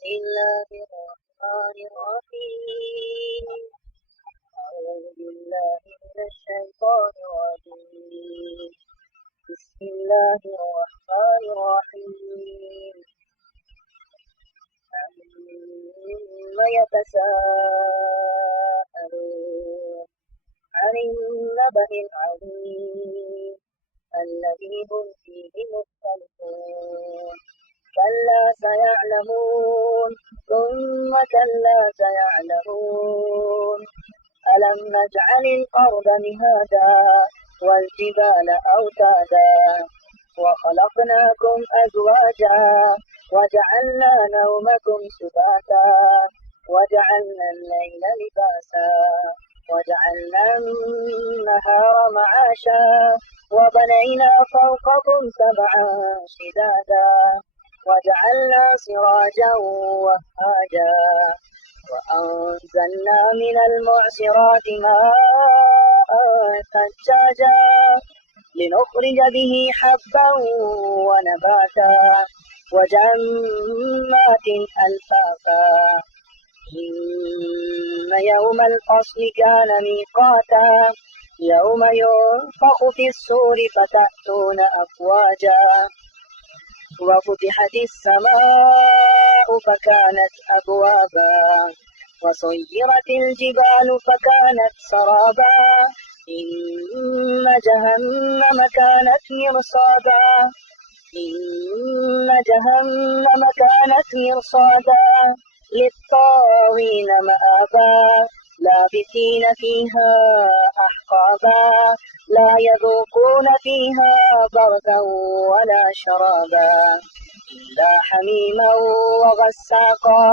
الله الرحمن الرحيم. أعوذ بالله من الشيطان الرجيم. بسم الله الرحمن الرحيم. عما يتساءلون عن النبأ العظيم الذي هم فيه مختلفون. كلا سيعلمون ثم كلا سيعلمون. ألم نجعل الأرض مهادا والجبال أوتادا وخلقناكم أزواجا وجعلنا نومكم سباتا وجعلنا الليل لباسا وجعلنا النهار معاشا وبنينا فوقكم سبعا شدادا وجعلنا سراجا وهاجا وأنزلنا من المعصرات ماء ثجاجا لنخرج به حبا ونباتا وجنات ألفافا. إن يوم الفصل كان ميقاتا يوم ينفخ في الصور فتأتون أفواجا وفتحت السماء فكانت أبوابا وسيرت الجبال فكانت سرابا إن جهنم كانت مرصادا للطاغين مآبا لابثين فيها أحقابا لا يذوقون فيها بردا ولا شرابا إلا حميما وغساقا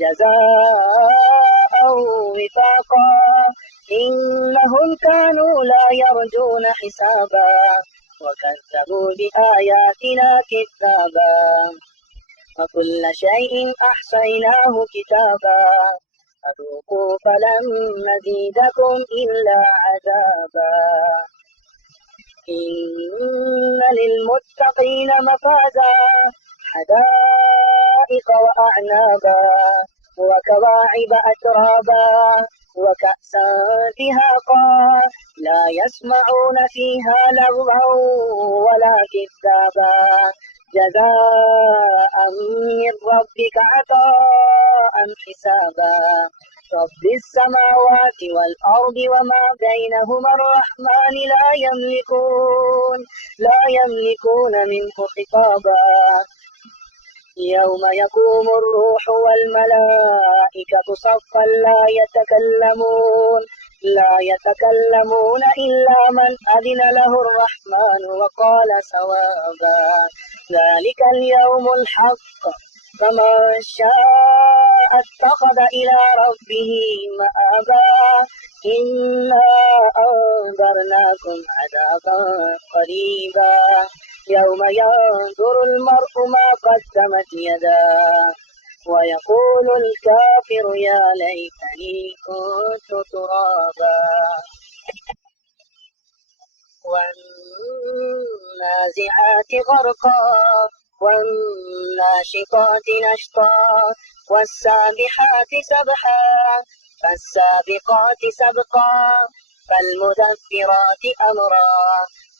جزاء وفاقا إنهم كانوا لا يرجون حسابا وكذبوا بآياتنا كذابا وكل شيء أحصيناه كتابا فذوقوا فلن نزيدكم إلا عذابا. إن للمتقين مفازا حدائق وأعنابا وكواعب أترابا وكأسا دهاقا لا يسمعون فيها لغوا ولا كذابا جزاء من ربك عطاء حسابا. رب السماوات والأرض وما بينهما الرحمن لا يملكون منه خطابا. يوم يقوم الروح والملائكة صفا لا يتكلمون إلا من أذن له الرحمن وقال صوابا. ذلك اليوم الحق فمن شاء اتخذ إلى ربه مآبا. إنا أنذرناكم عذابا قريبا يوم ينظر المرء ما قدمت يداه ويقول الكافر يا ليتني كنت ترابا. والنازعات غرقا والناشطات نشطا والسابحات سبحا فالسابقات سبقا فالمدبرات أمرا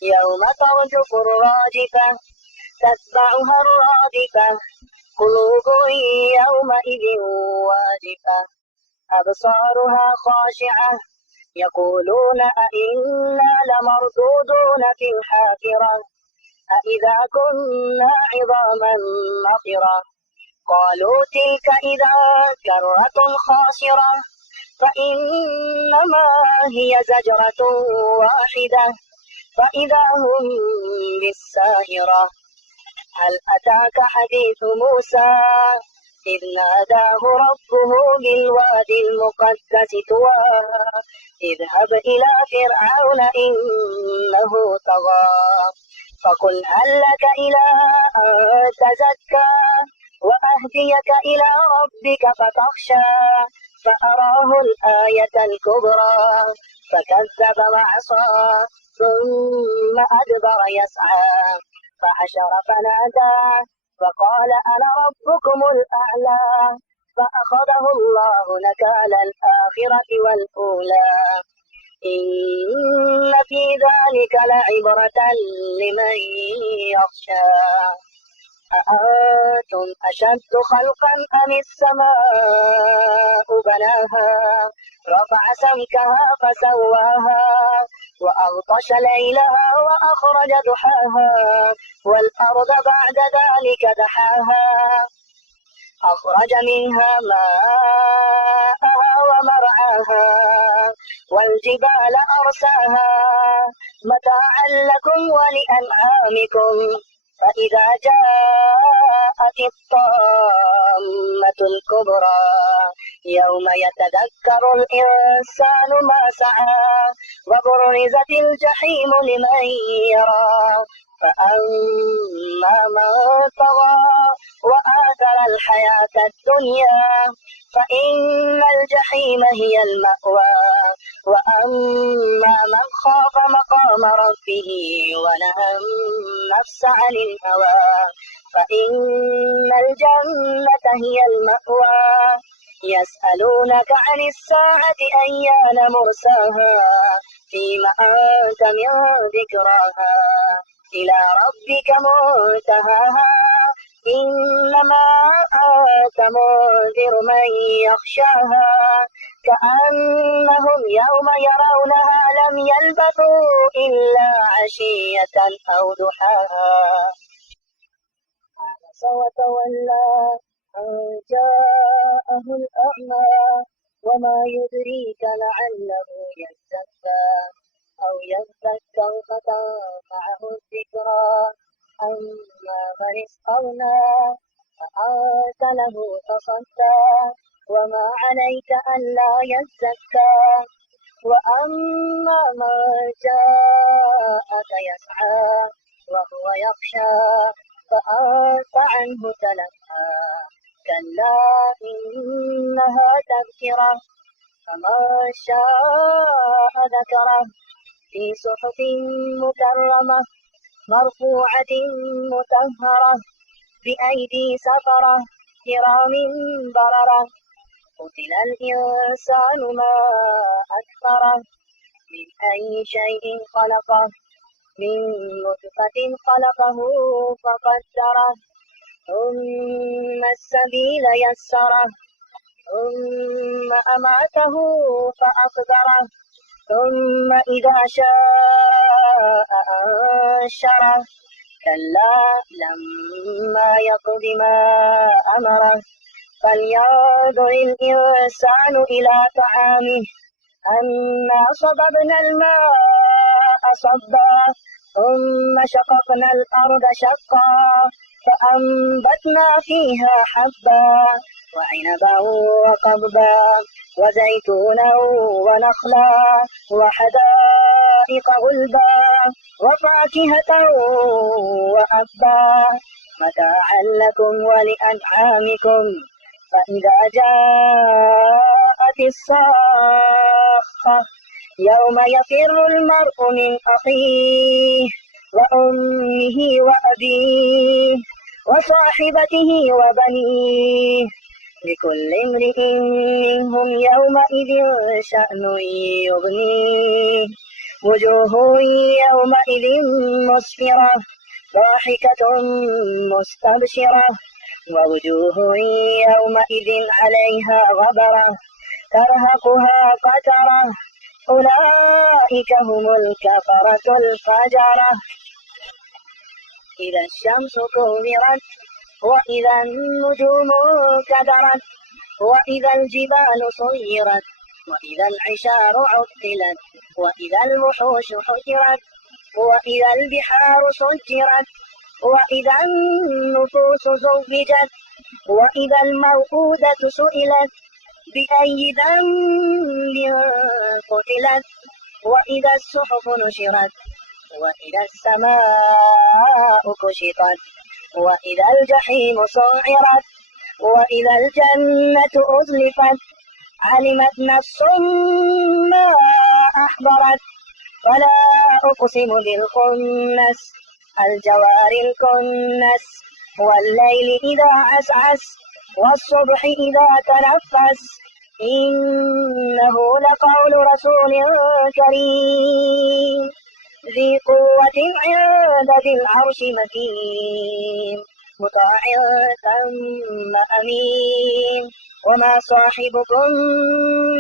يوم ترجف الراجفة تتبعها الرادفة قلوب يومئذ واجفة أبصارها خاشعة يقولون أئنا لمردودون في الحافرة أئذا كنا عظاما نخرة قالوا تلك إذا كرة خاسرة فإنما هي زجرة واحدة فإذا هم بالساهرة. هل أتاك حديث موسى إذ ناداه ربه بالوادي المقدس طوى اذهب إلى فرعون إنه طغى فقل هل لك إلى أن تزكى وأهديك إلى ربك فتخشى فأراه الآية الكبرى فكذب وعصى ثم أدبر يسعى فحشر فنادى فقال أنا ربكم الأعلى فأخذه الله نكال الآخرة والأولى إن في ذلك لعبرة لمن يخشى أأنتم أشد خلقا أم السماء بناها رفع سمكها فسواها وأغطش ليلها وأخرج ضحاها والأرض بعد ذلك دحاها أخرج منها ماءها ومرعاها والجبال أرساها متاعا لكم ولأنعامكم فإذا جاءت الطامة الكبرى يوم يتذكر الإنسان ما سعى وبرزت الجحيم لمن يرى فأما من طغى وآثر الحياة الدنيا فإن الجحيم هي المأوى وأما من خاف مقام ربه ونهى النفس عن الهوى فإن الجنة هي المأوى يسألونك عن الساعة أيان مرساها فيما أنت من ذكراها إلى ربك منتهاها إنما أنت منذر من يخشاها كأنهم يوم يرونها لم يلبثوا إلا عشية أو ضحاها عبس وتولى أن جاءه الأعمى وما يدريك لعله يزكى أو يذكر فتنفعه الذكرى أما من استغنى فأنت له تصدى وما عليك ألا يزكى وأما من جاءك يسعى وهو يخشى فأنت عنه تلهى كلا إنها تذكرة فمن شاء ذكره في صحف مكرمة مرفوعة مطهرة بأيدي سفرة كرام بررة قتل الإنسان ما أكفره من أي شيء خلقه من نطفة خلقه فقدره ثم السبيل يسره ثم أماته فأقبره ثم إذا شاء أنشره كلا لما يقض ما أمره فلينظر الإنسان إلى طعامه أنا صببنا الماء صبا ثم شققنا الأرض شقا فأنبتنا فيها حبا وعنبا وقضبا وزيتونا ونخلا وحدائق غلبا وفاكهة وأبا متاعا لكم ولأنعامكم فإذا جاءت الصاخة يوم يفر المرء من أخيه وأمه وأبيه وصاحبته وبنيه لكل امرئ منهم يومئذ شأن يغنيه وجوه يومئذ مسفرة ضاحكة مستبشرة ووجوه يومئذ عليها غبرة ترهقها قترة أولئك هم الكفرة الفجرة إذا الشمس كورت وإذا النجوم كدرت وإذا الجبال صيرت وإذا العشار عطلت وإذا الوحوش حجرت وإذا البحار سجرت وإذا النفوس زوجت وإذا الموءودة سئلت بأي ذنب قتلت وإذا الصحف نشرت وإذا السماء كشطت وإذا الجحيم سعرت وإذا الجنة أزلفت علمت نفس ما أحضرت فلا أقسم بالخنس الجوار الكنس والليل إذا عسعس والصبح إذا تنفس إنه لقول رسول كريم ذي قوة عند ذي العرش مكين مطاع ثم أمين وما صاحبكم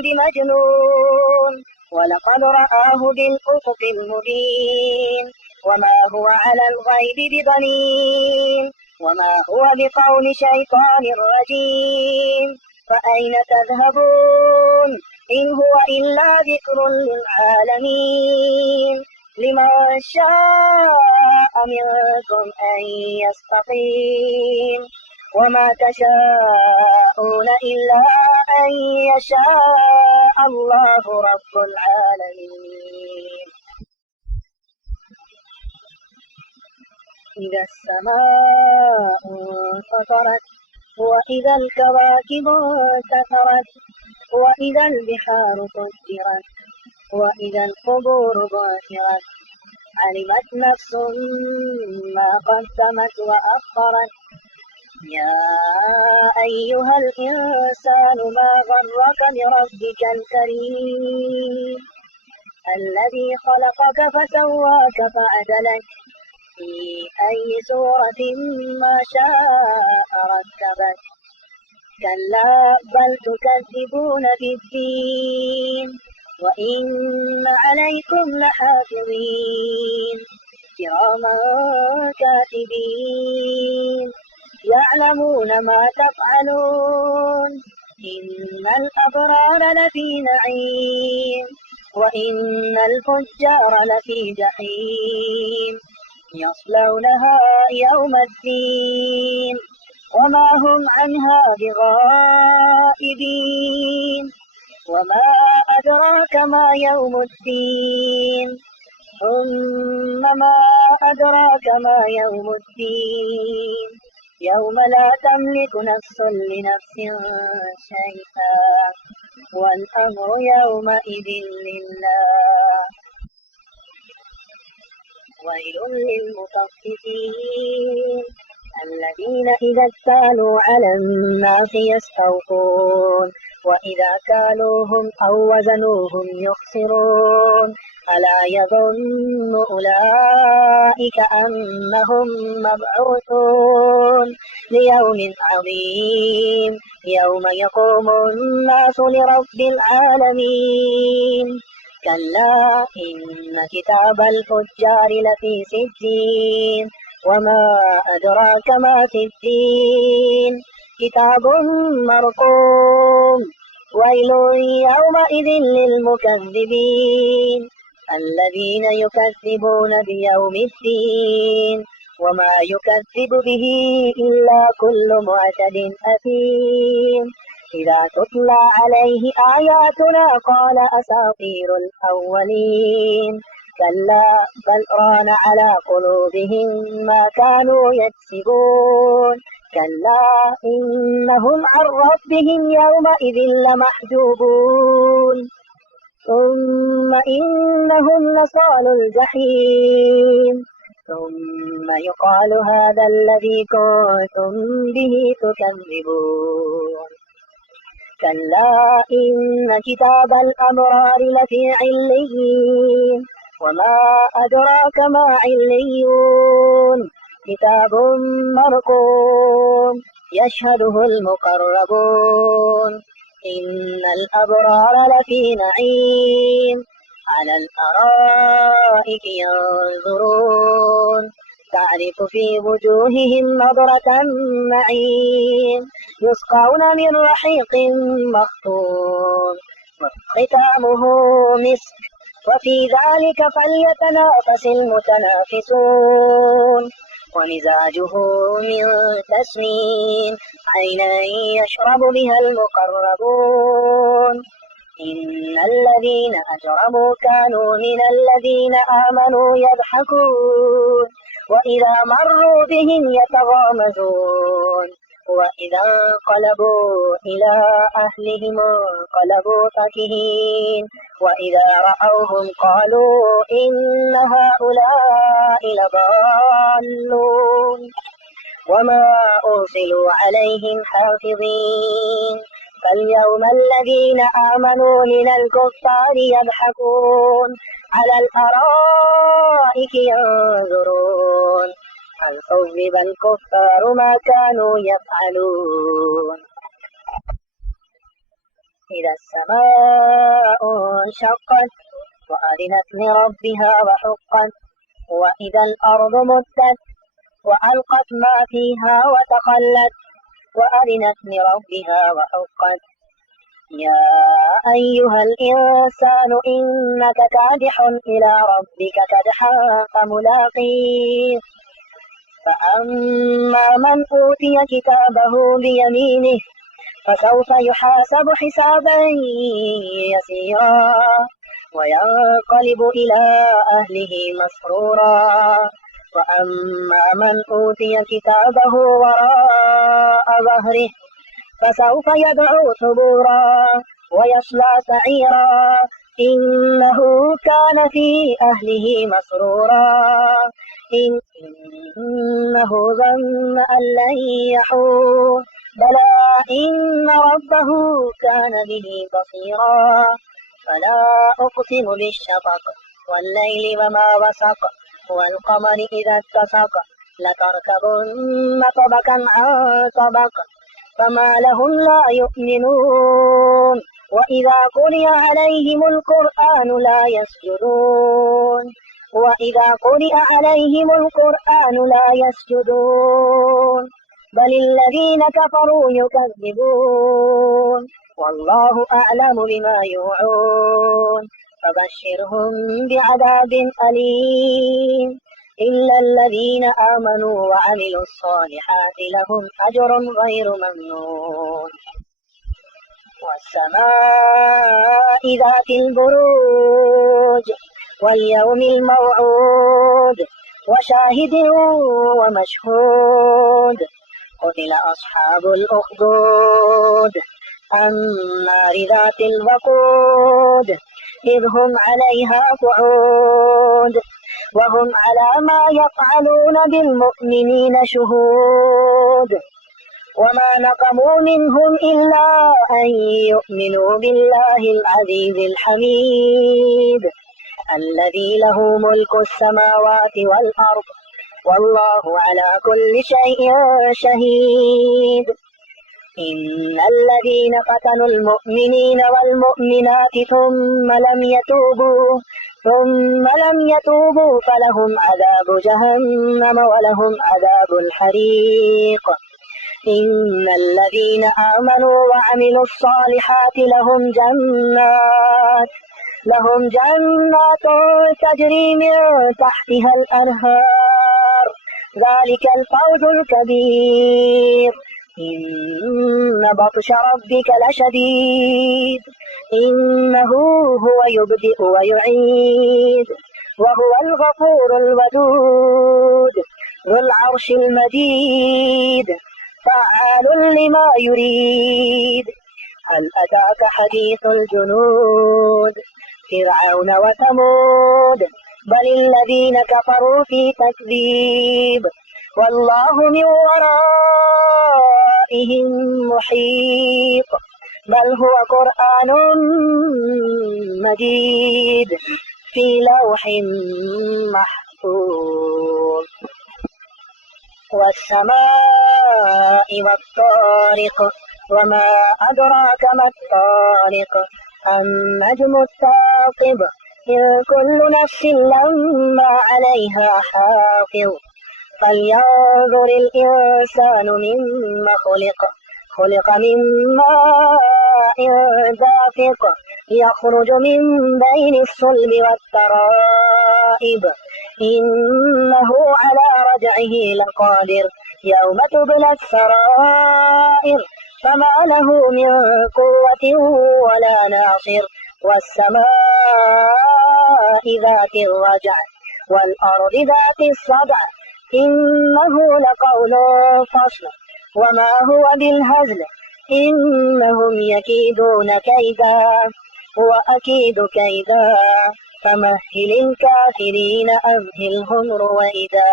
بمجنون ولقد رآه بالأفق المبين وما هو على الغيب بضنين وما هو بقول شيطان رجيم فأين تذهبون إن هو إلا ذكر للعالمين لمن شاء منكم أن يستقيم وما تشاءون إلا أن يشاء الله رب العالمين. إذا السماء انفطرت وإذا الكواكب انتثرت وإذا البحار فجرت وإذا القبور بعثرت علمت نفس ما قدمت وأخرت يا أيها الإنسان ما غرك بربك الكريم الذي خلقك فسواك فعدلك في أي سورة ما شاء ركبك كلا بل تكذبون بالدين وإن عليكم لحافظين كراما كاتبين يعلمون ما تفعلون إن الأبرار لفي نعيم وإن الفجار لفي جحيم يصلونها يوم الدين وما هم عنها بغائبين وما أدراك ما يوم الدين ثم ما أدراك ما يوم الدين يوم لا تملك نفس لنفس شيئا والأمر يومئذ لله. ويل للمطففين الذين إذا اكتالوا على الناس يستوفون وإذا كالوهم أو وزنوهم يخسرون ألا يظن أولئك أنهم مبعوثون ليوم عظيم يوم يقوم الناس لرب العالمين كلا إن كتاب الفجار لفي سجين وما أدراك ما سجين كتاب مرقوم ويل يومئذ للمكذبين الذين يكذبون بيوم الدين وما يكذب به إلا كل معتد أثيم إذا تتلى عليه آياتنا قال أساطير الأولين كلا بل ران على قلوبهم ما كانوا يكسبون كلا إنهم عن ربهم يومئذ لمحجوبون ثم إنهم لصالوا الجحيم ثم يقال هذا الذي كنتم به تكذبون كلا إن كتاب الأبرار لفي عليين وما أدراك ما عليون كتاب مرقوم يشهده المقربون إن الأبرار لفي نعيم على الأرائك ينظرون تعرف في وجوههم نضرة النعيم يسقون من رحيق مختوم وختامه مسك وفي ذلك فليتنافس المتنافسون ومزاجه من تسنيم عينا يشرب بها المقربون إن الذين أجرموا كانوا من الذين آمنوا يضحكون وإذا مروا بهم يتغامزون وإذا انقلبوا إلى أهلهم انقلبوا فكهين وإذا رأوهم قالوا إن هؤلاء لضالون وما أرسلوا عليهم حافظين فاليوم الذين آمنوا من الكفار يضحكون على الأرائك ينظرون هل ثوب الكفار ما كانوا يفعلون إذا السماء انشقت وأذنت لربها وحقت وإذا الأرض مدت وألقت ما فيها وتخلت وأذنت لربها وحقت يا أيها الإنسان إنك كادح إلى ربك كدحا فملاقيه فأما من أوتي كتابه بيمينه فسوف يحاسب حسابا يسيرا وينقلب إلى أهله مسرورا وأما من أوتي كتابه وراء ظهره فسوف يدعو ثبورا ويصلى سعيرا إنه كان في أهله مسرورا إنه ظن أن لن يحور بلى إن ربه كان به بصيرا فلا أقسم بالشفق والليل وما وسق والقمر إذا اتسق لتركبن طبقا عن طبق فما لهم لا يؤمنون وإذا قرئ عليهم القرآن لا يسجدون وإذا قرئ عليهم القرآن لا يسجدون بل الذين كفروا يكذبون والله أعلم بما يوعون فبشرهم بعذاب أليم إلا الذين آمنوا وعملوا الصالحات لهم أجر غير ممنون والسماء ذات البروج واليوم الموعود وشاهد ومشهود قتل أصحاب الأخدود النار ذات الوقود إذ هم عليها قعود وهم على ما يفعلون بالمؤمنين شهود وما نقموا منهم إلا أن يؤمنوا بالله العزيز الحميد الذي له ملك السماوات والأرض والله على كل شيء شهيد إن الذين قتلوا المؤمنين والمؤمنات ثم لم يتوبوا فلهم عذاب جهنم ولهم عذاب الحريق إن الذين آمنوا وعملوا الصالحات لهم جنات تجري من تحتها الأنهار ذلك الفوز الكبير إن بطش ربك لشديد إنه هو يبدئ ويعيد وهو الغفور الودود ذو العرش المجيد فعال لما يريد هل أتاك حديث الجنود فرعون وثمود بل الذين كفروا في تكذيب والله من ورائهم محيط بل هو قرآن مجيد في لوح محفوظ والسماء والطارق وما أدراك ما الطارق النجم الثاقب إن كل نفس لما عليها حافظ فلينظر الإنسان مما خلق من ماء دافق يخرج من بين الصلب والترائب إنه على رجعه لقادر يوم تبلى السرائر فما له من قوة ولا ناصر والسماء ذات الرجع والأرض ذات الصدع إنه لقول فصل وما هو بالهزل إنهم يكيدون كيدا وأكيد كيدا فمهل الكافرين أمهلهم رويدا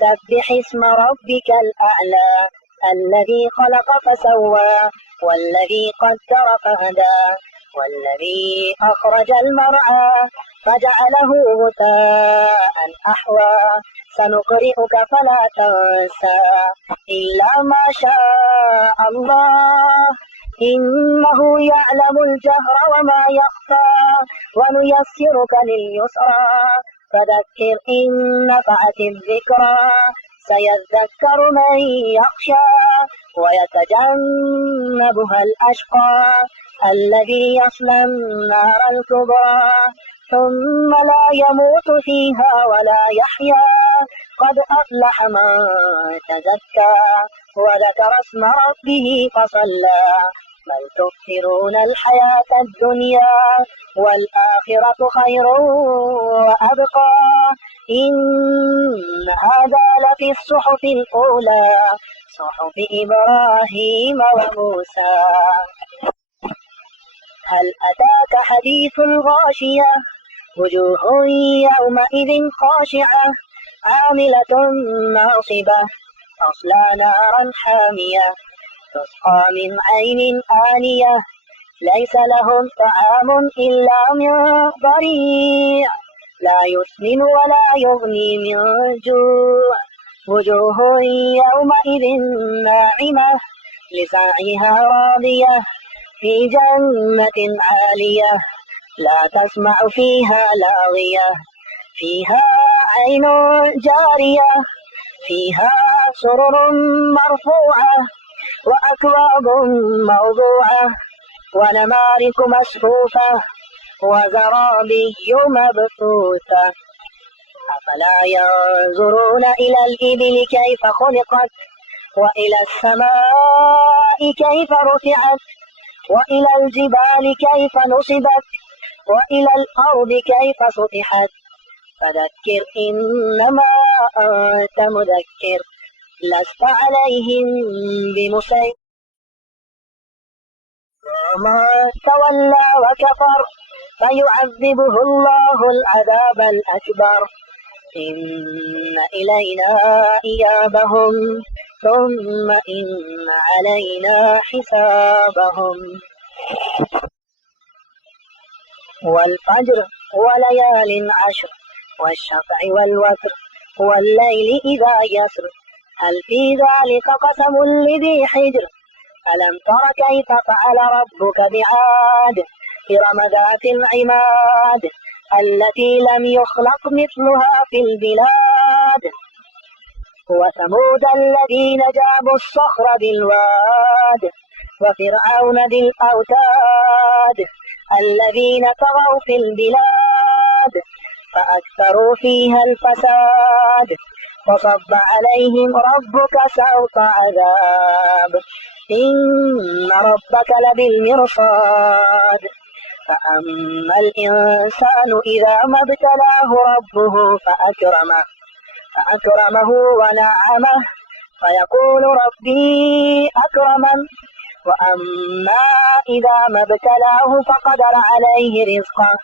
سبح اسم ربك الأعلى الذي خلق فسوى والذي قدر فهدى والذي أخرج المرعى فجعله غثاء أحوى سنقرئك فلا تنسى إلا ما شاء الله إنه يعلم الجهر وما يخفى ونيسرك لليسرى فذكر إن نفعت الذكرى سيذكر من يخشى ويتجنبها الأشقى الذي يصلى النار الكبرى ثم لا يموت فيها ولا يحيا قد أفلح من تزكى وذكر اسم ربه فصلى بل تؤثرون الحياة الدنيا والآخرة خير وأبقى إن هذا لفي الصحف الأولى صحف إبراهيم وموسى هل أتاك حديث الغاشية وجوه يومئذ خاشعة عاملة ناصبة تصلى نارا حامية تسقى من عين آنية ليس لهم طعام إلا من ضريع لا يسمن ولا يغني من جوع وجوه يومئذ ناعمة لسعيها راضية في جنة عالية لا تسمع فيها لاغية فيها عين جارية فيها سرر مرفوعة وأكواب موضوعة ونمارق مصفوفة وزرابي مبثوثة أفلا ينظرون إلى الإبل كيف خلقت وإلى السماء كيف رفعت وإلى الجبال كيف نصبت وإلى الأرض كيف سطحت فذكر إنما أنت مذكر لست عليهم بمسيطر وما تولى وكفر فيعذبه الله العذاب الأكبر إن إلينا إيابهم ثم إن علينا حسابهم والفجر وليال عشر والشفع والوتر والليل إذا يسر هل في ذلك قسم لذي حجر ألم تر كيف فعل ربك بعاد إرم ذات العماد التي لم يخلق مثلها في البلاد وثمود الذين جابوا الصخر بالواد وفرعون ذي الأوتاد الذين طغوا في البلاد فأكثروا فيها الفساد فصب عليهم ربك سوط عذاب إن ربك لبالمرصاد فأما الإنسان إذا ما ابتلاه ربه فأكرمه ونعمه فيقول ربي أكرمن وأما إذا ما ابتلاه فقدر عليه رزقه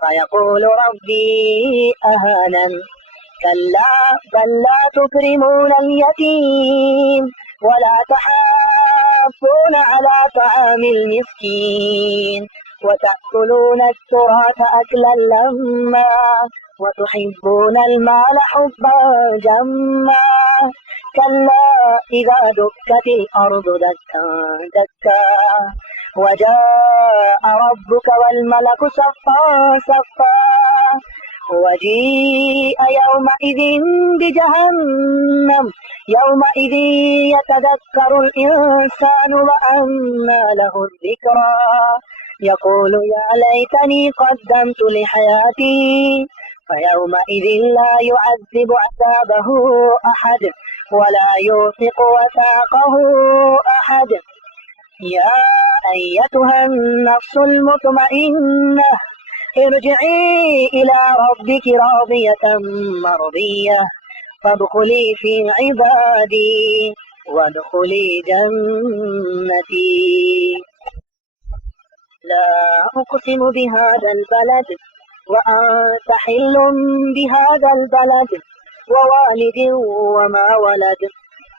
فيقول ربي أهانن كلا بل لا تكرمون اليتيم ولا تحاضون على طعام المسكين وتأكلون التراث أكلا لما وتحبون المال حبا جما كلا إذا دكت الأرض دكا دكا وجاء ربك والملك صفا صفا وجيء يومئذ بجهنم يومئذ يتذكر الإنسان وأنى له الذكرى يقول يا ليتني قدمت لحياتي فيومئذ لا يعذب عذابه أحد ولا يوثق وثاقه أحد يا أيتها النفس المطمئنة ارجعي إلى ربك راضية مرضية فادخلي في عبادي وادخلي جنتي لا أقسم بهذا البلد وأنت حل بهذا البلد ووالد وما ولد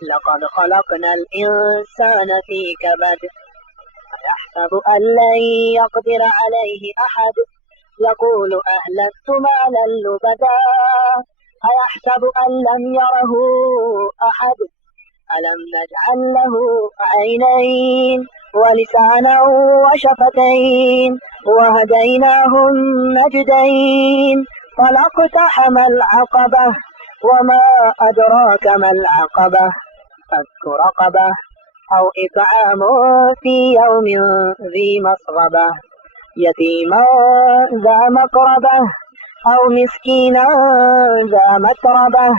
لقد خلقنا الإنسان في كبد أيحسب أن لن يقدر عليه أحد يقول أهلكت مالا لبدا أيحسب أن لم يره أحد ألم نجعل له عينين ولسانا وشفتين وهديناه النجدين فلاقتحم العقبة وما أدراك ما العقبة فك رقبة أو إطعام في يوم ذي مسغبة يتيما ذا مقربة أو مسكينا ذا متربة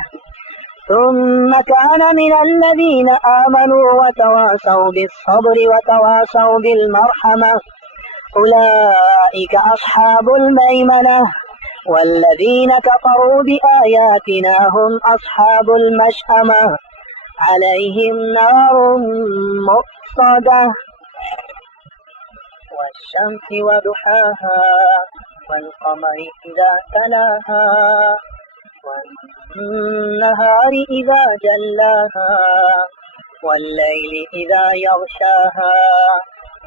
ثم كان من الذين آمنوا وتواصوا بالصبر وتواصوا بالمرحمة أولئك أصحاب الميمنة والذين كفروا بآياتنا هم أصحاب المشأمة عليهم نار مؤصدة والشمس وضحاها والقمر إذا تلاها والنهار إذا جلاها والليل إذا يغشاها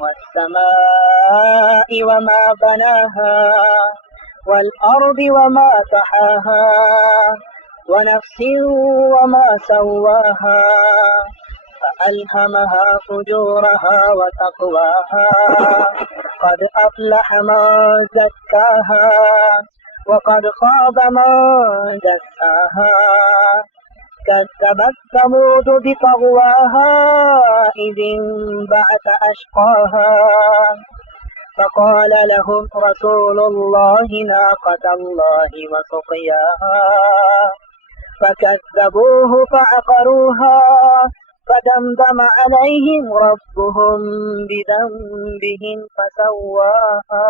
والسماء وما بناها والأرض وما طحاها ونفس وما سواها فألهمها فجورها وتقواها قد أفلح من زكاها وقد خاب من دساها كذبت ثمود بطغواها إذ انبعث أشقاها فقال لهم رسول الله ناقة الله وسقياها فكذبوه فعقروها فدمدم عليهم ربهم بذنبهم فسواها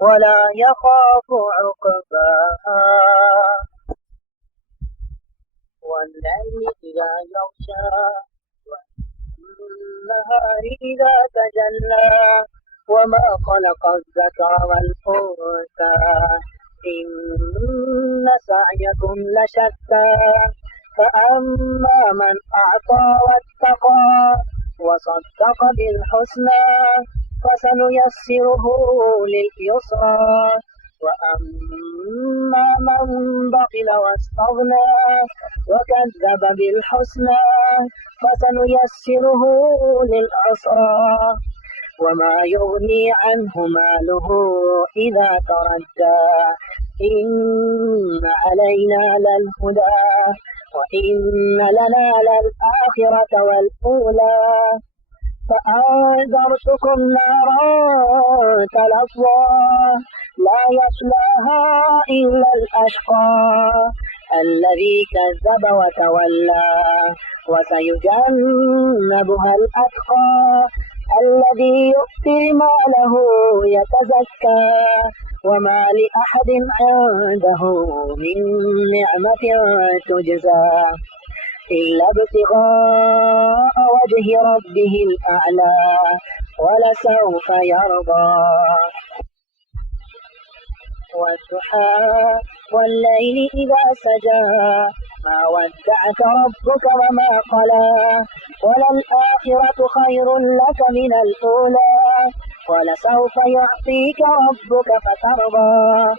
ولا يخاف عقباها والليل إذا يغشى والنهار إذا تجلى وما خلق الذكر والأنثى إن سعيكم لشتى فأما من أعطى واتقى وصدق بالحسنى فسنيسره لليسرى وأما من بخل واستغنى وكذب بالحسنى فسنيسره للعسرى وما يغني عنه ماله إذا تردى إن علينا للهدى وإن لنا للآخرة والأولى فأنذرتكم نارا تلظى لا يصلاها إلا الأشقى الذي كذب وتولى وسيجنبها الأتقى الذي يؤتي ماله يتزكى وما لأحد عنده من نعمة تجزى إلا ابتغاء وجه ربه الأعلى ولسوف يرضى والضحى والليل إذا سجى ما ودعك ربك وما قلى وللآخرة خير لك من الأولى ولسوف يعطيك ربك فترضى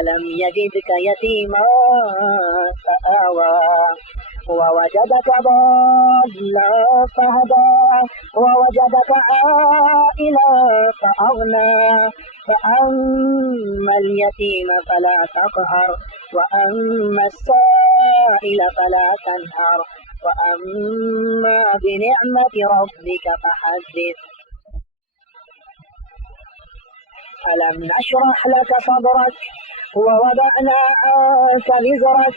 ألم يجدك يتيما فآوى ووجدك ضالا فهدى ووجدك عائلا فأغنى فأما اليتيم فلا تقهر وأما السائل فلا تنهر وأما بنعمة ربك فحدث ألم نشرح لك صدرك ووضعنا عنك وزرك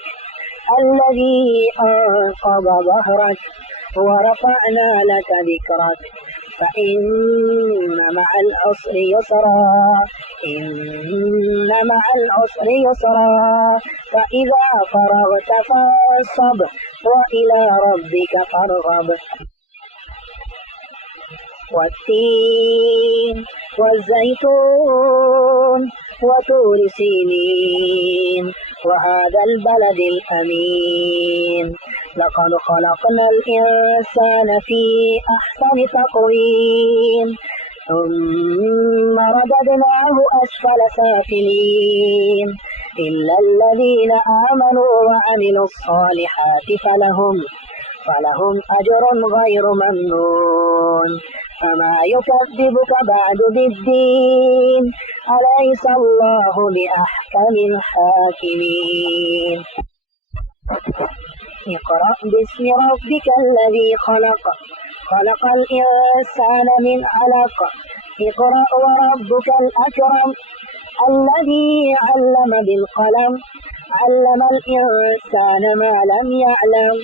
الذي أنقض ظهرك ورفعنا لك ذكرك فإن مع العسر يسرا إن مع العسر يسرا فإذا فرغت فانصب وإلى ربك فارغب والتين والزيتون وطور سينين وهذا البلد الأمين. لقد خلقنا الإنسان في أحسن تقويم ثم رددناه أسفل سافلين إلا الذين آمنوا وعملوا الصالحات فلهم أجر غير ممنون. فما يكذبك بعد بالدين أليس الله بأحكم الحاكمين. اقرأ باسم ربك الذي خلق الإنسان من علق. اقرأ وربك الأكرم الذي علم بالقلم علم الإنسان ما لم يعلم.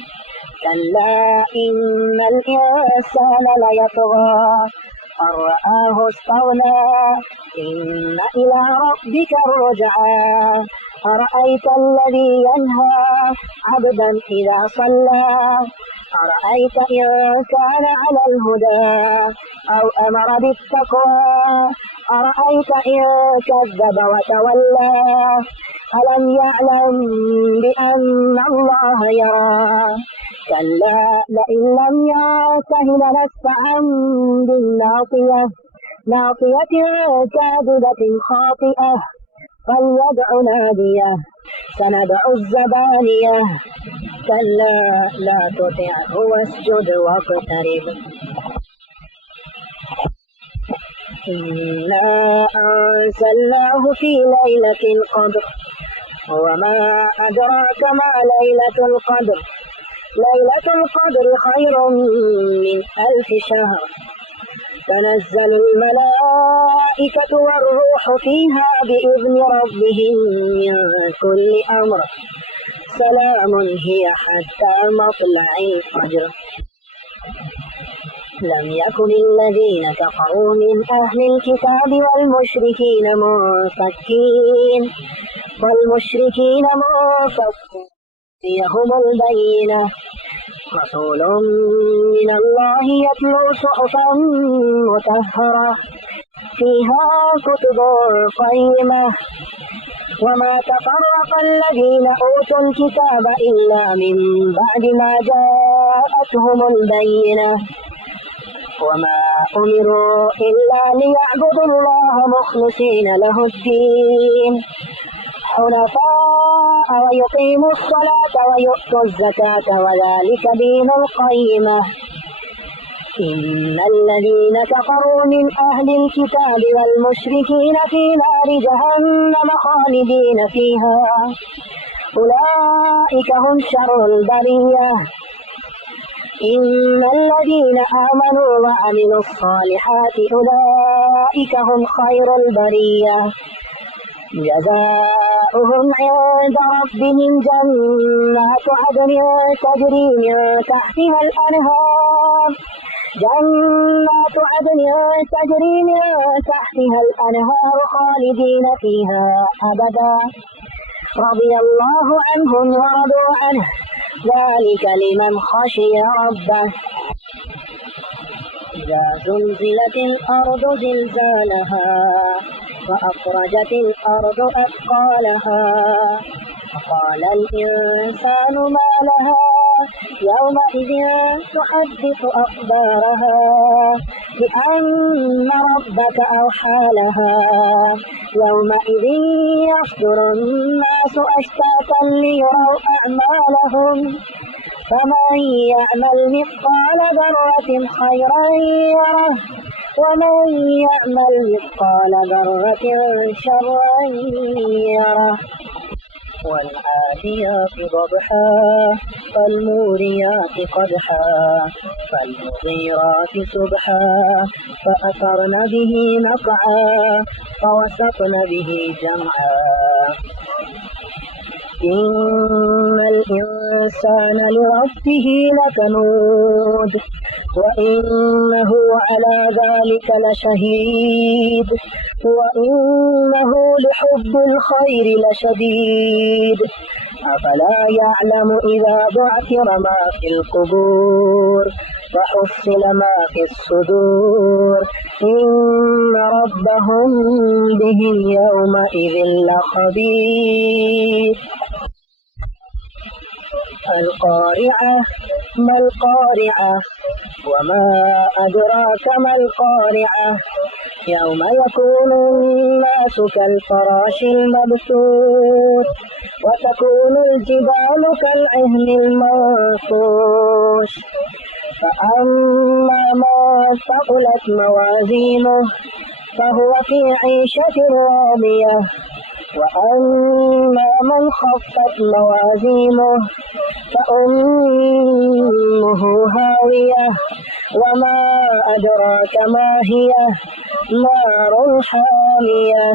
كلا إن الإنسان ليطغى أن رآه استغنى إن إلى ربك الرجعى. أرأيت الذي ينهى عبدا إذا صلى أرأيت إن كان على الهدى أو أمر بالتقوى أرأيت إن كذب وتولى. ألم يعلم بأن الله يرى. كلا لئن لم ينته لنسفعا بالناصية ناصية كاذبة خاطئة فليدع ناديه سندع الزبانية. كلا لا تطعه واسجد واقترب. إنا أنزلناه في ليلة القدر وما أدراك ما ليلة القدر. ليلة القدر خير من 1000 شهر. تنزل الملائكة والروح فيها بإذن ربهم من كل أمر. سلام هي حتى مطلع الفجر. لم يكن الذين كفروا من أهل الكتاب والمشركين منفكين هم البينة. رسول من الله يتلو صحفا مطهرة فيها كتب قيمة. وما تفرق الذين أوتوا الكتاب إلا من بعد ما جاءتهم البينة. وما أمروا إلا ليعبدوا الله مخلصين له الدين حنفاء ويقيموا الصلاة ويؤتوا الزكاة وذلك دين القيمة. إن الذين كفروا من أهل الكتاب والمشركين في نار جهنم خالدين فيها أولئك هم شر البرية. إن الذين آمنوا وعملوا الصالحات أولئك هم خير البرية. جزاؤهم عند ربهم جنات عدن تجري من تحتها الأنهار خالدين فيها أبدا. رضي الله عنهم ورضوا عنه ذلك لمن خشي ربه. إذا زلزلت الأرض زلزالها وأخرجت الأرض أثقالها وقال الإنسان ما لها يومئذ تحدث أخبارها بأن ربك أوحى لها. يومئذ يصدر الناس أشتاتا ليروا أعمالهم فمن يعمل مثقال ذرة خيرا يره ومن يعمل مثقال ذرة شرا يره. والعاديات ضبحا فالموريات قدحا فالمغيرات سبحا فأثرن به نقعا فوسطن به جمعا. إن الإنسان لربه لكنود وإنه على ذلك لشهيد وإنه لحب الخير لشديد. أفلا يعلم إذا بعثر ما في القبور وحصل ما في الصدور إن ربهم بهم يومئذ لخبير. القارعة ما القارعة وما أدراك ما القارعة يوم يكون الناس كالفراش المبثوث وتكون الجبال كالعهن المنفوش فأما من ثقلت موازينه فهو في عيشة راضية وأما من خفت موازينه فأمه هاوية وما أدراك ما هي نار حامية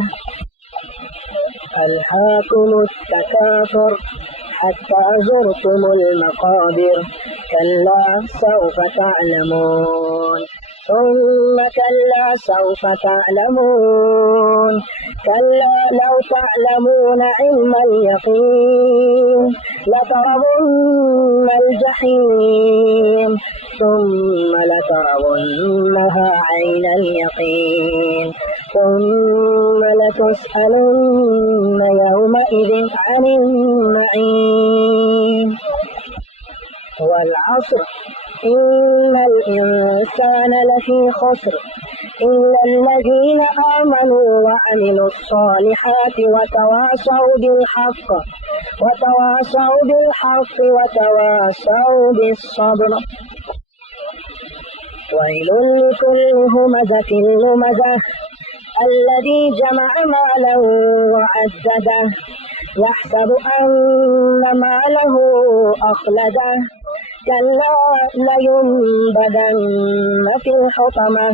ألهاكم التكاثر حتى زرتم المقابر كلا سوف تعلمون ثم كلا سوف تعلمون كلا لو تعلمون علم اليقين لترون الجحيم ثم لترونها عين اليقين ثم لتسألن يومئذ عن النعيم والعصر إن الإنسان لفي خسر إلا الذين آمنوا وعملوا الصالحات وتواصوا بالحق وتواصوا بالصبر ويل لكل همزة لمزة الذي جمع مالا وعدده يحسب أن ماله أخلده كلا لينبذن في الحطمة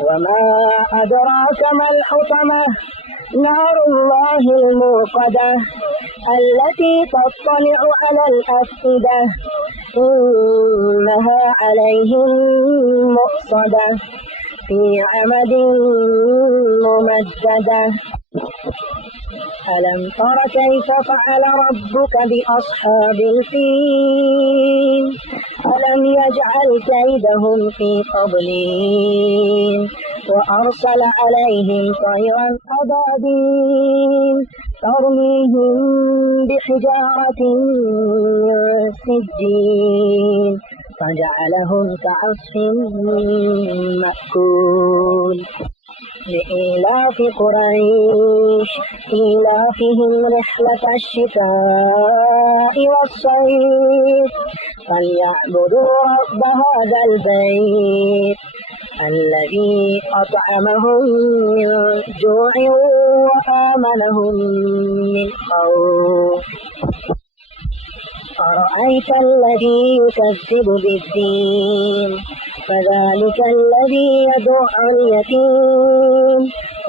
وما أدراك ما الحطمة نار الله الموقدة التي تطلع على الأفئدة إنها عليهم مؤصدة في عمد ممددة ألم تر كيف فعل ربك بأصحاب الفيل ألم يجعل كيدهم في تضليل وأرسل عليهم طيرا أبابيل ترميهم بحجارة من سجيل فجعلهم كعصف مأكول لإيلاف قريش إيلافهم رحلة الشتاء والصيف فليعبدوا رب هذا البيت الذي أطعمهم من جوع وآمنهم من خوف أرأيت الذي يكذب بالدين فذلك الذي يدع اليتيم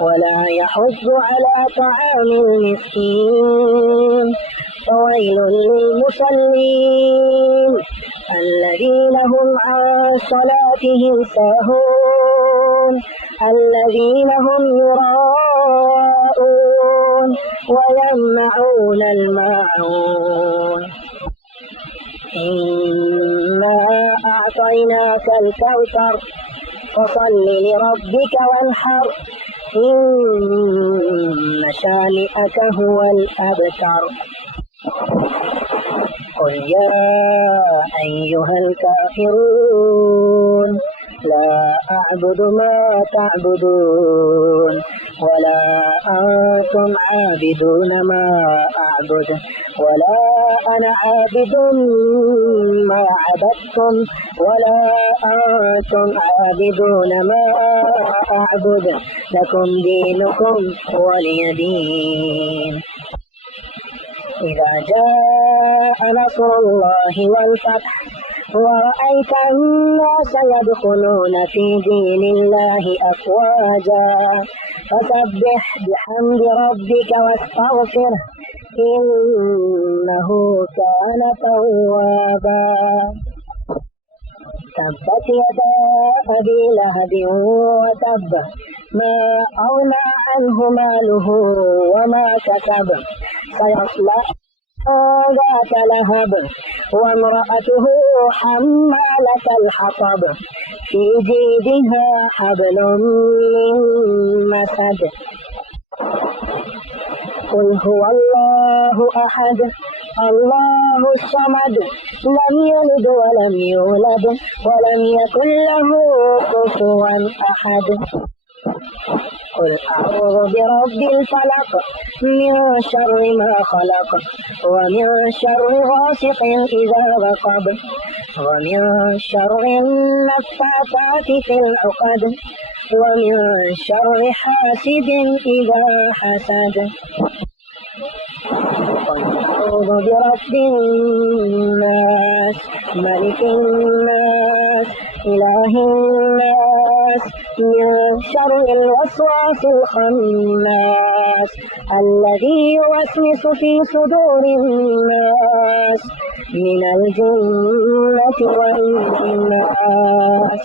ولا يحض على طعام المسكين فويل للمصلين الذين هم عن صلاتهم ساهون الذين هم يراءون ويمنعون الماعون إنا أعطيناك الكوثر فصل لربك وانحر إن شانئك هو الأبتر قل يا أيها الكافرون لا أعبد ما تعبدون ولا أنتم عابدون ما أعبد ولا أنا عابد ما عبدتم ولا أنتم عابدون ما أعبد لكم دينكم ولي دين إذا جاء نصر الله والفتح ورأيت الناس يدخلون في دين الله أفواجا فسبح بحمد ربك واستغفره إنه كان توابا تبت يدا أبي لهب وتب ما أغنى عنه ماله وما كسب سيصلى ذات لهب وامرأته حمالة الحطب في جيدها حبل من مسد قل هو الله أحد अल्लाहु समद लम यलिद वलम यूलद वलम यकुल लहू कुफुवन अहद। कुल अऊज़ु बिरब्बिल फलक मिन शर्रि मा खलक व मिन शर्रि गासिकिन इज़ा वक़ब व मिन शर्रि नफ़्फ़ाथाति फ़िल उक़द व मिन शर्रि हासिदिन इज़ा हसद। कुल अऊज़ु बिरब्बिन नास मलिकिन नास इलाहिन नास मिन शर्रिल वस्वासिल खन्नास अल्लज़ी युवस्विसु फ़ी सुदूरिन नास मिनल जिन्नति वन नास।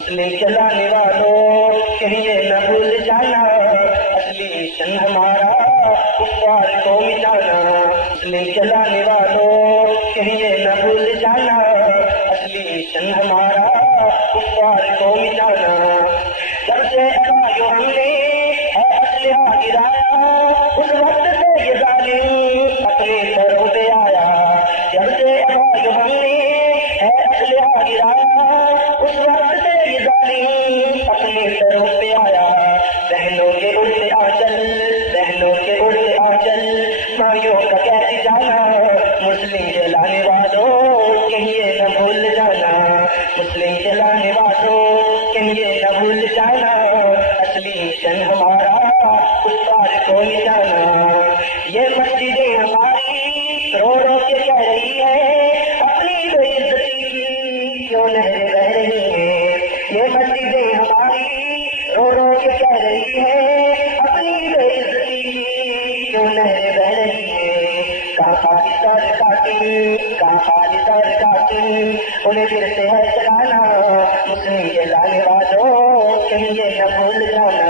ले चलाने वालों कहिए न भूल जाना असली शन हमारा कुफ्फार को मिटाना। ले चलाने वालों कहिए न भूल जाना असली शन हमारा कुफ्फार को मिटाना। जब से अबायो हमने असलिहा गिराया उस वक्त से ये जालिम अपने सरों पे आया। जब से अबायो हमने असलिहा गिराया उस वक्त से ये जालिम अपने सरों पे आया। बहनों के उड़ते आंचल बहनों के उड़ते आंचल माइयों का कैसे जाना। मुस्लिम जलाने वालों कहिए न भूल जाना। मुस्लिम जलाने वालों कहिए न भूल जाना असली शन हमारा कुफ्फार को मिटाना। ये मस्जिदें हमारी रो रो के कह रही है अपनी बेइज्जती की क्यों नहरें बह रही हैं। ये मस्जिदें हमारी रो रो के कह रही है अपनी बेइज्जती की क्यों नहरें बह रही हैं। कहाँ खालिसर कातिल कहाँ खालिसर कातिल उन्हें फिर से है चलाना। मुस्लिम जलाने वालों कहिए न भूल जाना।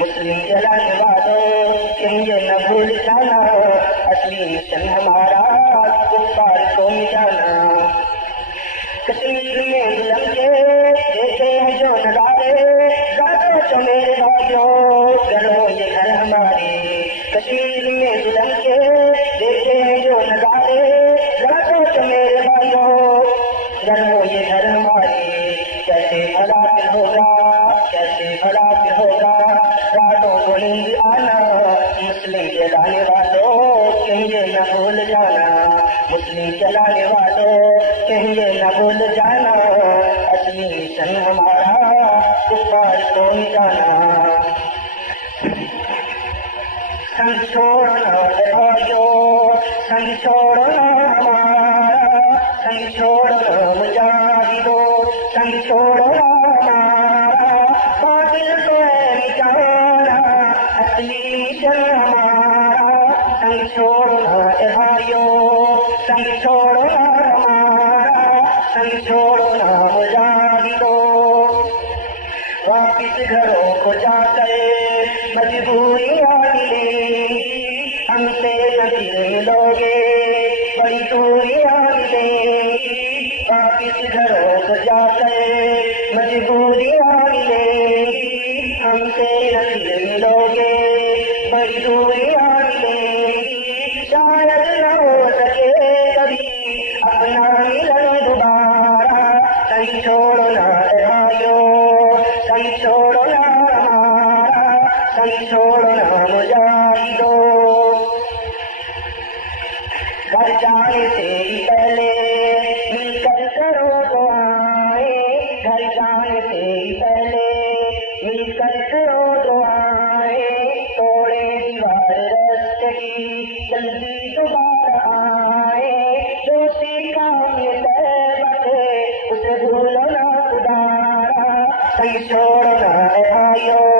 मुस्लिम जलाने वालों कहिए न भूल जाना असली मिशन हमारा कुफ्फार को मिटाना। कश्मीर में जुल्म के देखे हैं जो नजारे गाते तो मेरे भाइयों घरों ये घर हमारे। कश्मीर में जुल्म के देखे हैं जो नजारे गाते तो मेरे भाइयों घरों ये घर हमारे। कैसे भला फिर होगा कैसे भला फिर होगा रातों को नींद आना। मुस्लिम जलाने वालों कहिए न भूल जाना। मुस्लिम जलाने वालों कहिए न भूल जाना असली मिशन हमारा कुफ्फार को मिटाना। संग छोड़ना भाइयों संग छोड़ना हमारा संग छोड़ना मुजाहिदों संग छोड़ना हमारा बातिल को है मिटाना असली मिशन हमारा। संग छोड़ना भाइयों संग छोड़ना हमारा संग छोड़ना मुजाहिदों। वापिस घरों को जाकर मजबूरियां मिलेंगी हमसे नसीब मिलोगे बड़ी दूरियां मिलेंगी। वापिस घरों को जाकर मजबूरियां मिलेंगी हमसे नसीब मिलोगे बड़ी दूरियां मिलेंगी। शायद न हो सके कभी अपना मिलन दोबारा। संग छोड़ना भाइयों संग छोड़ना हमारा संग छोड़ना मुजाहिदों। घर जाने से ही पहले मिलकर करो दुआएं। घर जाने से ही पहले मिलकर करो दुआएं। तोड़े दीवार रास्ते की जल्दी दोबारा आए। जो सीखा हमने तैबा से उसे भूलो ना खुदारा। संग छोड़ना भाइयों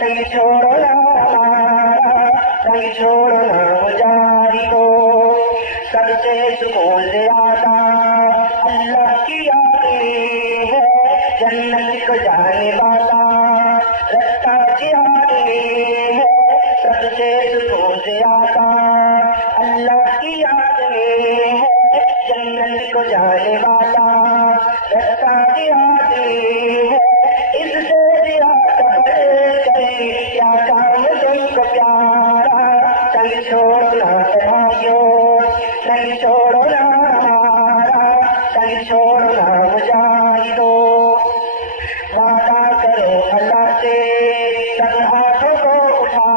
संग छोड़ना हमारा संग छोड़ना मुजाहिदों। सबसे सुकून से आता अल्लाह की याद में है जन्नत को जाने वाला रास्ता जिहाद में है। सबसे सुकून से आता अल्लाह की याद में है जन्नत को जाने वाला रास्ता जिहाद में है। इससे जिहाद बढ़ गए क्या काम तुमको प्यारा। संग छोड़ना मुजाहिदो, वादा करो अल्लाह से सब हाथों को उठा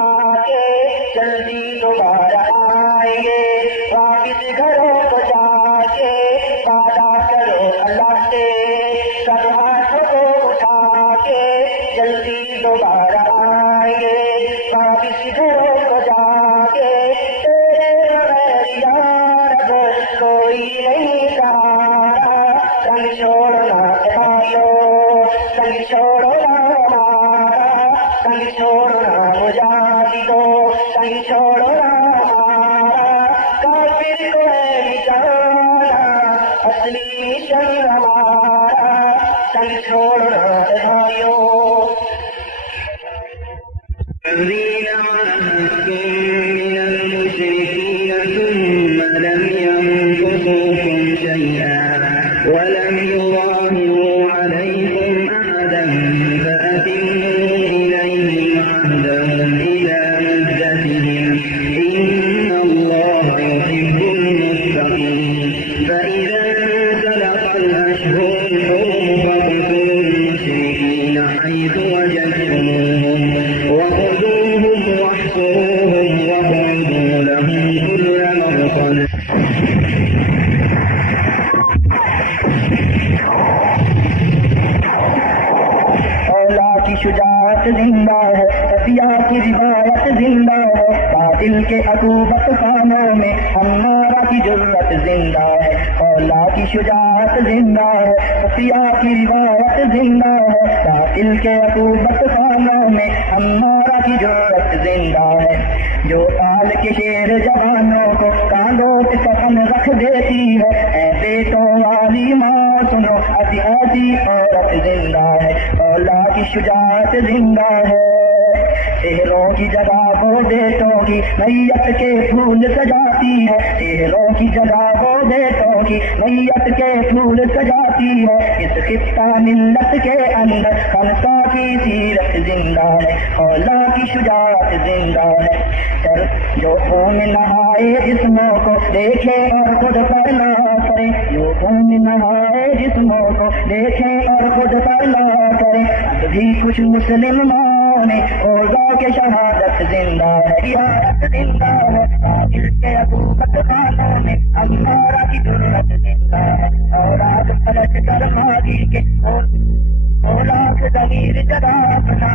के, जल्दी दोबारा आएंगे वापिस घरों को जाके। वादा करो अल्लाह से सब हाथों को उठा के, जल्दी दोबारा आएंगे वापिस घरों को जाके। तेरे बगैर या रब कोई नहीं सहारा, संग छोड़ना भाइयों, संग छोड़ना हमारा, संग छोड़ना मुजाहिदो, संग छोड़ना हमारा। काफिर को है मिटाना असली मिशन हमारा, संग छोड़ना भाइयों। الذين عاهدتم من المشركين ثم لم ينقصوكم شيئا ولم يظاهروا عليكم أحدا فأتموا إليهم عهدهم إلى مدتهم إن الله يحب المتقين. فإذا انسلخ الأشهر الحرم فاقتلوا المشركين حيث وجدتموهم وخذوهم واحصروهم واقعدوا لهم كل مرصد. औला की शुजाअत जिंदा है, सफिया की रिवायत जिंदा है, बातिल के अकूबत खानों में हमारा की जुर्रत जिंदा है। औला की शुजाअत जिंदा है, सफिया की रिवायत जिंदा है, बातिल के अकूबत खानों में हमारा की जुर्रत जिंदा है। जो ताल के शेर जवानों को कांधों पे कफन रख देती है, ऐ बेटों वाली माँ सुनो अभी ऐसी औरत जिंदा है। औला की शुजाअत जिंदा है, चेहरों की जगह वो बेटों की मैयत के फूल सजाती है, चेहरों की जगह वो बेटों की मैयत के फूल सजाती है। इस खित्ता मिल्लत के अंदर खलसा की सीरत जिंदा है, औला की शुजाअत जिंदा है। जो खून नहाए जिस्मों को देखे और खुद पर ना करे, जो खून नहाए जिस्मों को देखे और खुद पर ना करे, अब भी कुछ मुस्लिम ने ओज़ा के शहादत जिंदा है, रियासत जिंदा है। काबिल के अकूबत खानों में अम्मारा की जुर्रत जिंदा है, और आग पलट कर मारी के औलाद ज़मीर जगा अपना।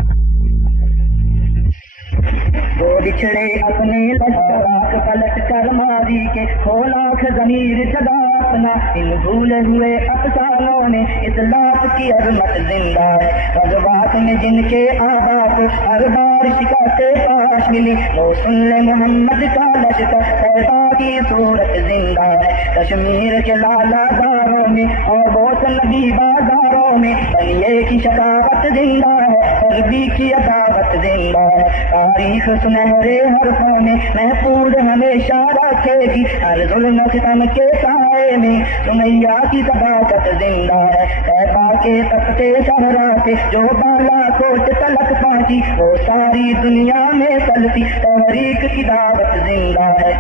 वो बिछड़े अपने लश्कर आग पलट कर मारी के खोलाख ज़मीर जगा अपना। इन भूले हुए अफसानों ने इस्लाफ की अजमत जिंदा है, गज़वात में जिनके आबा को हर बार शिकायतें पाश मिली, वो सुन ले मोहम्मद का लश्कर तैबा की सूरत जिंदा है। कश्मीर के लालादारों में और बोसनदी बाजारों में बनिए की शकावत जिंदा है, अरबी की अदावत जिंदा है। तारीख सुनहरे हरफों में महफूज हमेशा रखेगी, हर जुल्म सितम के साए में सुनैया की सदाकत जिंदा है। तैबा के तख्ते सहरा से जो बाला कोट तलक पहुंची, वो सारी दुनिया में चलती तहरीक की दावत जिंदा है।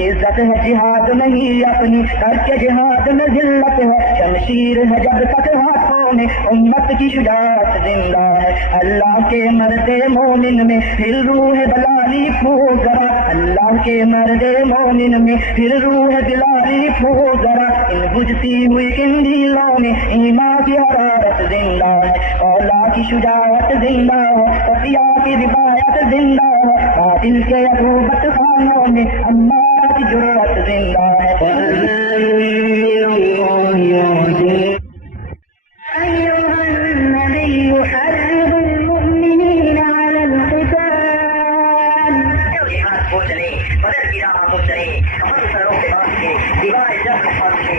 इज्जत है जिहाद नहीं अपनी, करके जिहाद में जिल्लत है, शमशीर है जब तक हाथों में उम्मत की शुजाअत जिंदा है। अल्लाह के मर्दे मोमिन में फिर रूह बलाली फूक जरा, अल्लाह के मर्दे मोमिन में फिर रूह बिलाली फूक जरा। इन बुझती हुई किंदीलों में ईमान की हरारत जिंदा है, औला की शुजाअत जिंदा है, सफिया की रिवायत जिंदा है, बातिल के अकूबत खानों में अम्मारा की जुर्रत जिंदा है। وأذان من الله ورسوله. أيها النبي حرض المؤمنين على القتال. जिहाद को चले, बदर की राह को चले, हम सरों के बात के दीवार जब पर से।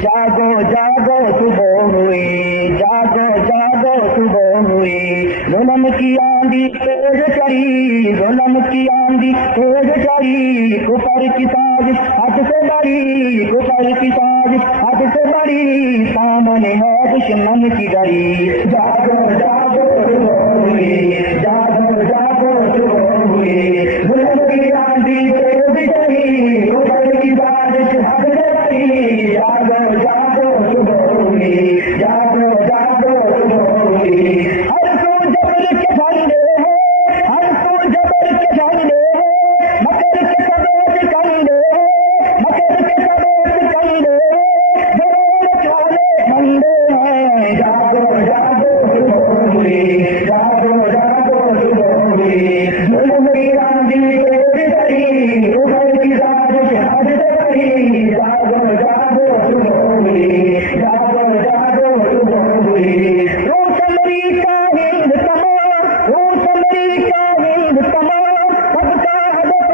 जागो जागो सुबह हुई, जागो जागो जुल्म की आंधी तेज चढ़ी, जुल्म की आंधी तेज चढ़ी, कुफर की साजिश हद से बड़ी, कुफर की साजिश हद से बड़ी, सामने है दुश्मन की गड़ी। जागो जागो सुबह हुई, जागो जागो सुबह हुई, जुल्म की आंधी तेज चढ़ी, कुफर की साजिश हद से बड़ी, जागो जागो सुबह हुई, जागो जागो सुबह हुई। हर सू जबर के झंडे हैं, हर सू जबर के झंडे हैं, मकर के सबेज कंडे हैं, मकर के सबेज कंडे हैं, जरूर चोले मंडे हैं। जागो जागो सुबह हुई, जागो जागो सुबह हुई, जुल्म की आंधी तेज चढ़ी, कुफर की साजिश हद से बड़ी, जागो जागो सुबह हुई, जागो जागो सुबह हुई। रूस अमरीका हिंद तमाम, रूस अमरीका हिंद तमाम, सबका हदफ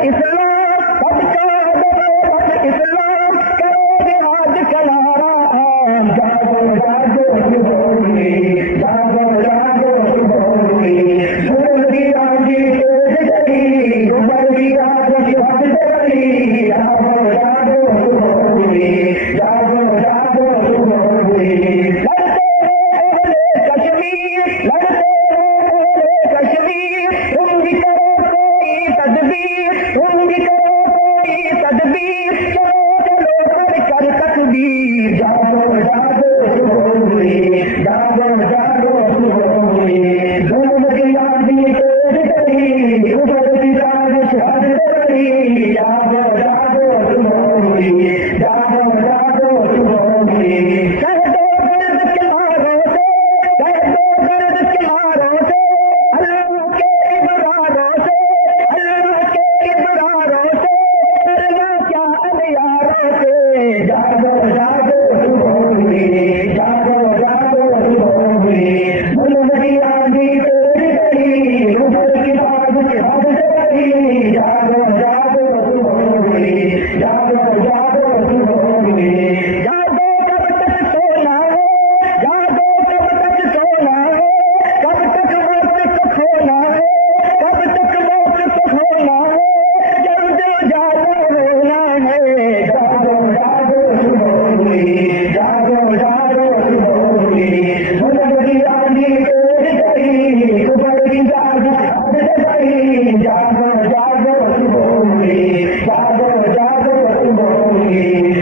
इस्लाम, सबका हदफ इस्लाम, करो जिहाद कलारा आम। जागो जागो सुबह हुई, जागो जागो सुबह हुई, जुल्म की आंधी तेज चढ़ी, कुफर की साजिश हद से बड़ी, जागो जागो सुबह हुई, जागो जागो सुबह हुई। लड़ते हैं अहले कश्मीर, लड़ते हैं अहले कश्मीर, तुम भी करो कोई तदबीर, तुम भी करो कोई तदबीर, चलो चलो कर तकबीर। जागो जागो सुबह हुई, जागो जागो सुबह हुई, जुल्म की आंधी तेज चढ़ी, कुफर की साजिश हद से बड़ी, जागो जागो सुबह हुई, जागो जागो सुबह हुई। कह दो दर्द किनारों से, कह दो दर्द किनारों से, अल्लाह के इबरारों से, अल्लाह के इबरारों से, करना क्या अलियारों से। जागो जागो सुबह हुई, जागो जागो सुबह हुई, जुल्म की आंधी तेज चढ़ी, कुफर की साजिश हद से बड़ी, जागो जागो सुबह हुई, जागो जागो सुबह हुई। जागो कब तक सोना है, जागो कब तक सोना है, कब तक मौत को खोना है, कब तक मौत को खोना है, जब जो जागो रोना है। जागो जागो सुबह हुई, जागो जागो सुबह हुई, जुल्म की आंधी तेज चढ़ी, कुफर की साजिश हद से बड़ी, जागो जागो सुबह हुई, जागो जागो सुबह हुई।